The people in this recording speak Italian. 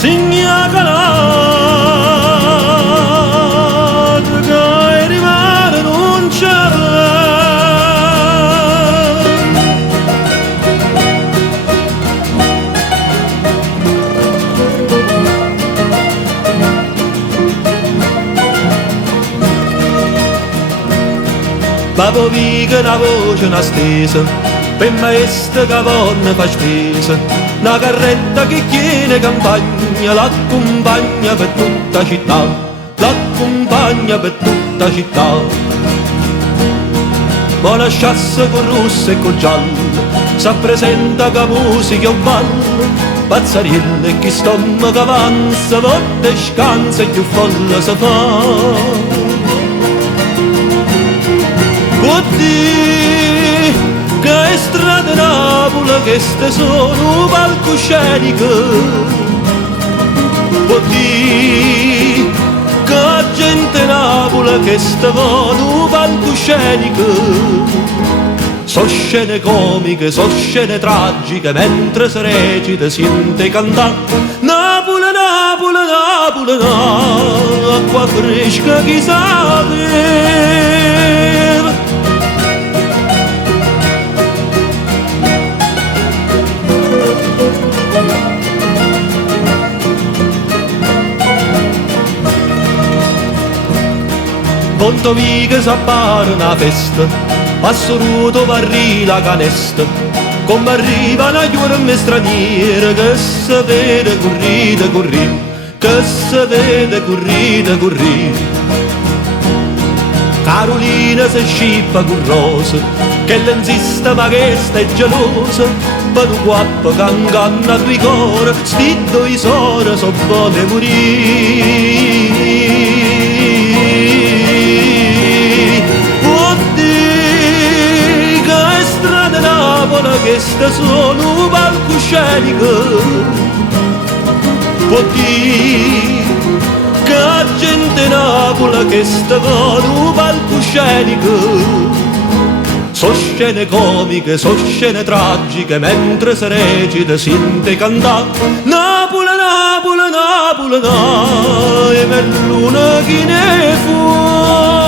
signa calata che rimane non c'è. Papo viga una voce, una stesa, per maestra che vonne fa spesa, una carretta che tiene campagna, l'accompagna per tutta città, l'accompagna per tutta città. Ma lasciasse con rosso e con giallo, s'appresenta che musica o ballo, pazzariello e chi stomma che avanza, volte scansa e più folle si fa. Può dire che è strada Napoli, che ste sono palcosceniche. Può dire che la gente Napoli, che ste sono palcosceniche. So scene comiche, so scene tragiche, mentre si recita sente cantare Napoli, Napoli, Napoli, Napoli, acqua fresca chi sa. Conto viga s'appare una festa, assoluto varri la canesta, come arriva una giornata straniera che si vede corrida, corrida, che si vede corrida, corrida. Carolina si scippa con rosa, che l'insista ma che sta gelosa, per un guappo che inganna due cuore, sti due sore so buone morire. Che sta sono palcosceniche. Può dire che la gente Napoli che sta sono palcosceniche. So scene comiche, so scene tragiche, mentre si recita sente cantare Napoli, Napoli, Napoli, Napoli, e per luna chi ne fu.